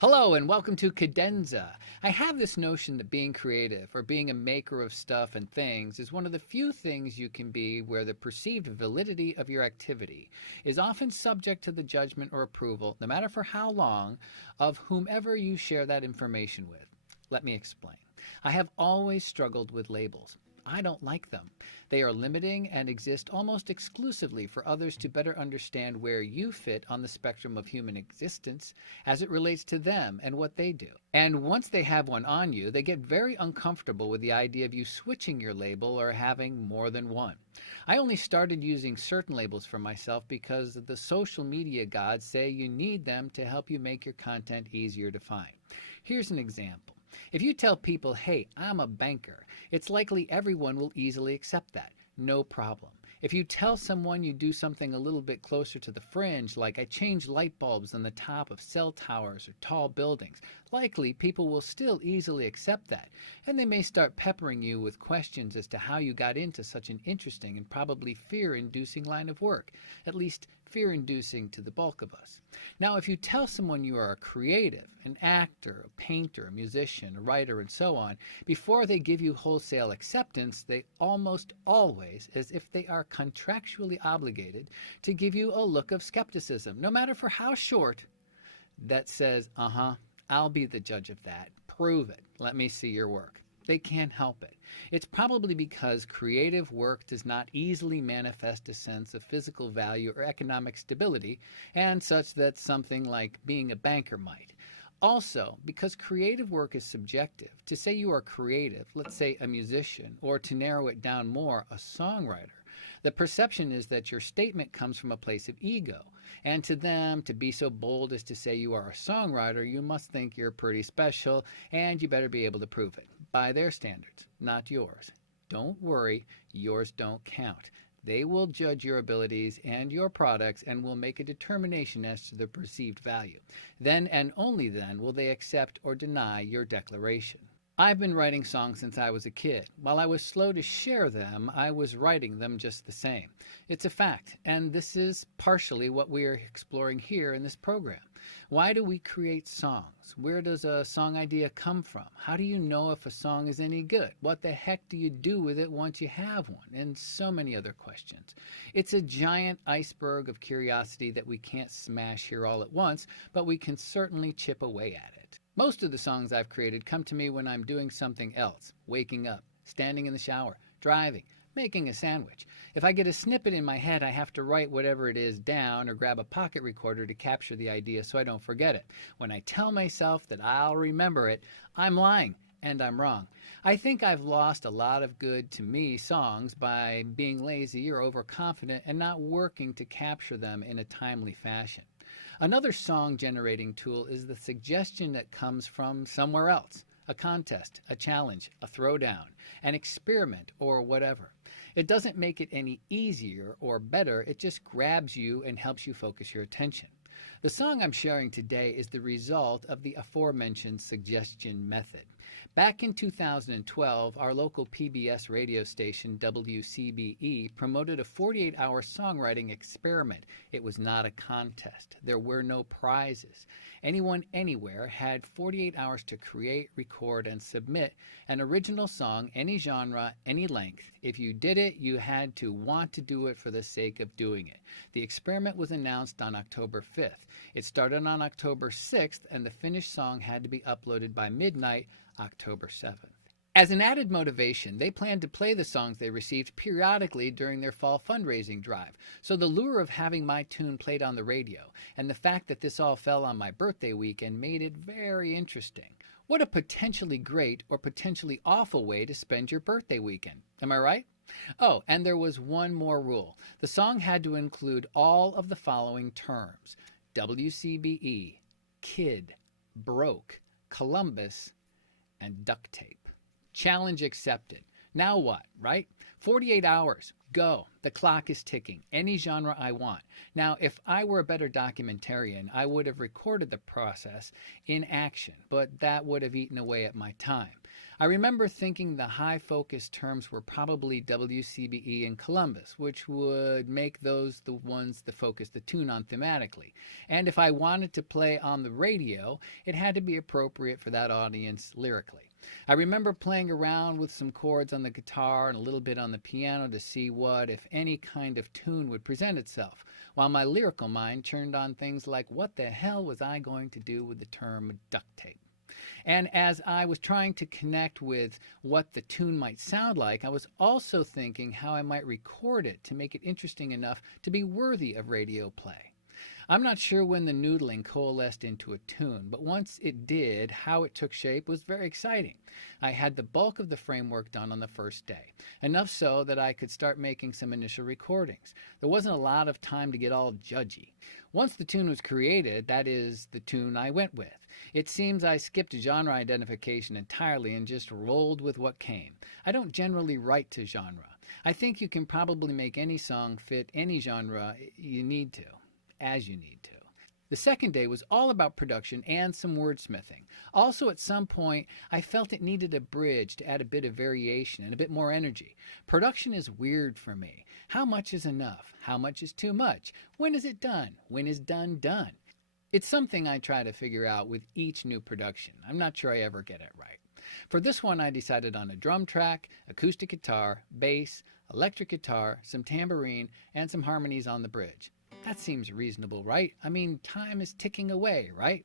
Hello and welcome to Cadenza. I have this notion that being creative or being a maker of stuff and things is one of the few things you can be where the perceived validity of your activity is often subject to the judgment or approval, no matter for how long, of whomever you share that information with. Let me explain. I have always struggled with labels. I don't like them. They are limiting and exist almost exclusively for others to better understand where you fit on the spectrum of human existence as it relates to them and what they do. And once they have one on you, they get very uncomfortable with the idea of you switching your label or having more than one. I only started using certain labels for myself because the social media gods say you need them to help you make your content easier to find. Here's an example. If you tell people, hey, I'm a banker, it's likely everyone will easily accept that. No problem. If you tell someone you do something a little bit closer to the fringe, like I change light bulbs on the top of cell towers or tall buildings, likely people will still easily accept that. And they may start peppering you with questions as to how you got into such an interesting and probably fear-inducing line of work. At least fear-inducing to the bulk of us. Now, if you tell someone you are a creative, an actor, a painter, a musician, a writer, and so on, before they give you wholesale acceptance, they almost always, as if they are contractually obligated, to give you a look of skepticism, no matter for how short, that says, I'll be the judge of that. Prove it. Let me see your work. They can't help it. It's probably because creative work does not easily manifest a sense of physical value or economic stability, and such that something like being a banker might. Also, because creative work is subjective, to say you are creative, let's say a musician, or to narrow it down more, a songwriter, the perception is that your statement comes from a place of ego. And to them, to be so bold as to say you are a songwriter, you must think you're pretty special and you better be able to prove it. By their standards, not yours. Don't worry, yours don't count. They will judge your abilities and your products and will make a determination as to the perceived value. Then and only then will they accept or deny your declaration. I've been writing songs since I was a kid. While I was slow to share them, I was writing them just the same. It's a fact, and this is partially what we are exploring here in this program. Why do we create songs? Where does a song idea come from? How do you know if a song is any good? What the heck do you do with it once you have one? And so many other questions. It's a giant iceberg of curiosity that we can't smash here all at once, but we can certainly chip away at it. Most of the songs I've created come to me when I'm doing something else, waking up, standing in the shower, driving, making a sandwich. If I get a snippet in my head, I have to write whatever it is down or grab a pocket recorder to capture the idea so I don't forget it. When I tell myself that I'll remember it, I'm lying and I'm wrong. I think I've lost a lot of good, to me, songs by being lazy or overconfident and not working to capture them in a timely fashion. Another song generating tool is the suggestion that comes from somewhere else, a contest, a challenge, a throwdown, an experiment, or whatever. It doesn't make it any easier or better, it just grabs you and helps you focus your attention. The song I'm sharing today is the result of the aforementioned suggestion method. Back in 2012, our local PBS radio station, WCBE, promoted a 48-hour songwriting experiment. It was not a contest. There were no prizes. Anyone anywhere had 48 hours to create, record, and submit an original song, any genre, any length. If you did it, you had to want to do it for the sake of doing it. The experiment was announced on October 5th. It started on October 6th, and the finished song had to be uploaded by midnight, October 7th. As an added motivation, they planned to play the songs they received periodically during their fall fundraising drive. So the lure of having my tune played on the radio and the fact that this all fell on my birthday weekend made it very interesting. What a potentially great or potentially awful way to spend your birthday weekend. Am I right? Oh, and there was one more rule. The song had to include all of the following terms: WCBE, kid, broke, Columbus, and duct tape. Challenge accepted. Now what, right? 48 hours. Go. The clock is ticking. Any genre I want. Now, if I were a better documentarian, I would have recorded the process in action, but that would have eaten away at my time. I remember thinking the high focus terms were probably WCBE and Columbus, which would make those the ones to focus the tune on thematically. And if I wanted to play on the radio, it had to be appropriate for that audience lyrically. I remember playing around with some chords on the guitar and a little bit on the piano to see what, if any, kind of tune would present itself, while my lyrical mind churned on things like what the hell was I going to do with the term duct tape. And as I was trying to connect with what the tune might sound like, I was also thinking how I might record it to make it interesting enough to be worthy of radio play. I'm not sure when the noodling coalesced into a tune, but once it did, how it took shape was very exciting. I had the bulk of the framework done on the first day, enough so that I could start making some initial recordings. There wasn't a lot of time to get all judgy. Once the tune was created, that is the tune I went with. It seems I skipped genre identification entirely and just rolled with what came. I don't generally write to genre. I think you can probably make any song fit any genre you need to, as you need to. The second day was all about production and some wordsmithing. Also, at some point, I felt it needed a bridge to add a bit of variation and a bit more energy. Production is weird for me. How much is enough? How much is too much? When is it done? When is done done? It's something I try to figure out with each new production. I'm not sure I ever get it right. For this one, I decided on a drum track, acoustic guitar, bass, electric guitar, some tambourine, and some harmonies on the bridge. That seems reasonable, right? I mean, time is ticking away, right?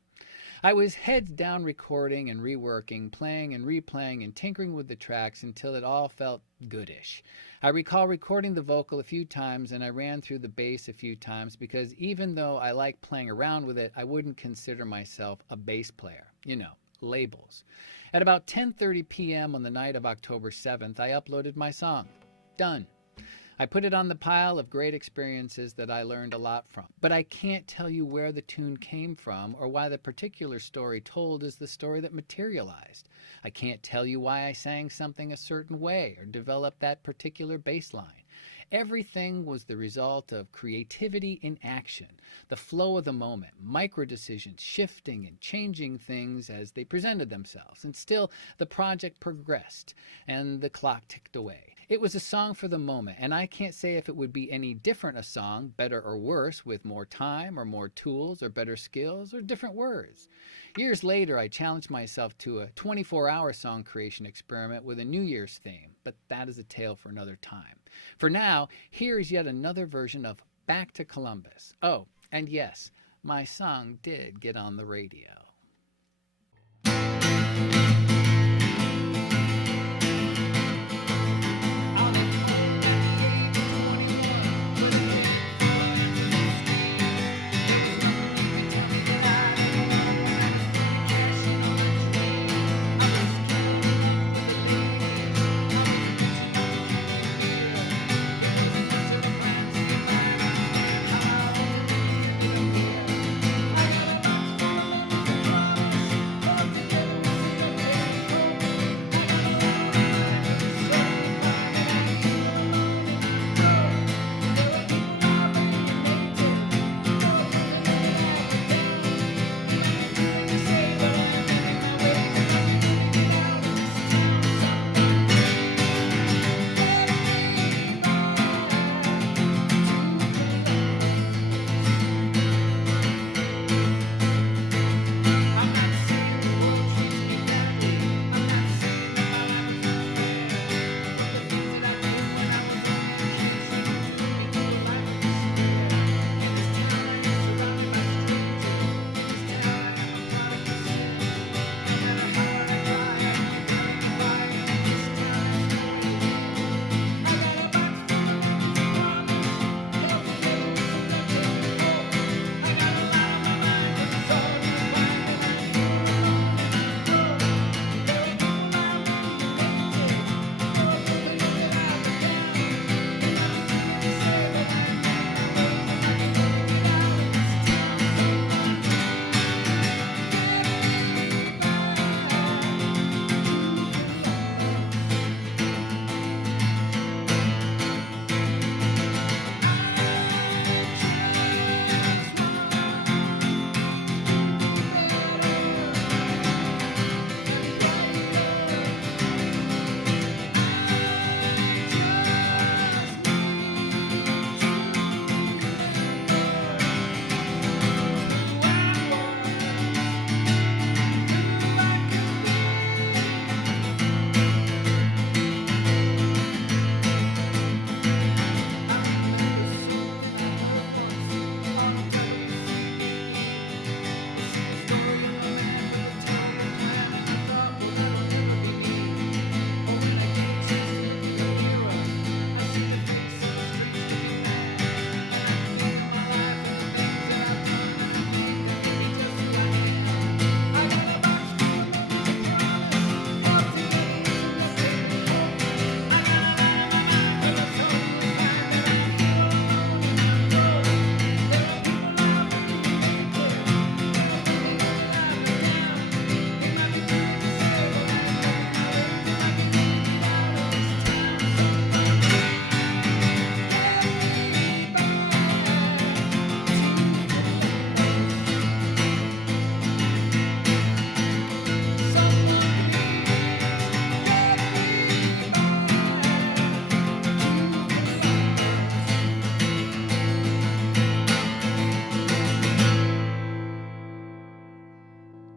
I was heads down recording and reworking, playing and replaying and tinkering with the tracks until it all felt goodish. I recall recording the vocal a few times and I ran through the bass a few times because even though I like playing around with it, I wouldn't consider myself a bass player. You know, labels. At about 10:30 p.m. on the night of October 7th, I uploaded my song. Done. I put it on the pile of great experiences that I learned a lot from. But I can't tell you where the tune came from or why the particular story told is the story that materialized. I can't tell you why I sang something a certain way or developed that particular bass line. Everything was the result of creativity in action, the flow of the moment, micro decisions, shifting and changing things as they presented themselves. And still, the project progressed and the clock ticked away. It was a song for the moment, and I can't say if it would be any different a song, better or worse, with more time or more tools or better skills or different words. Years later, I challenged myself to a 24-hour song creation experiment with a New Year's theme, but that is a tale for another time. For now, here is yet another version of Back to Columbus. Oh, and yes, my song did get on the radio.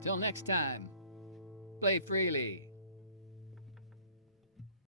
Till next time, play freely.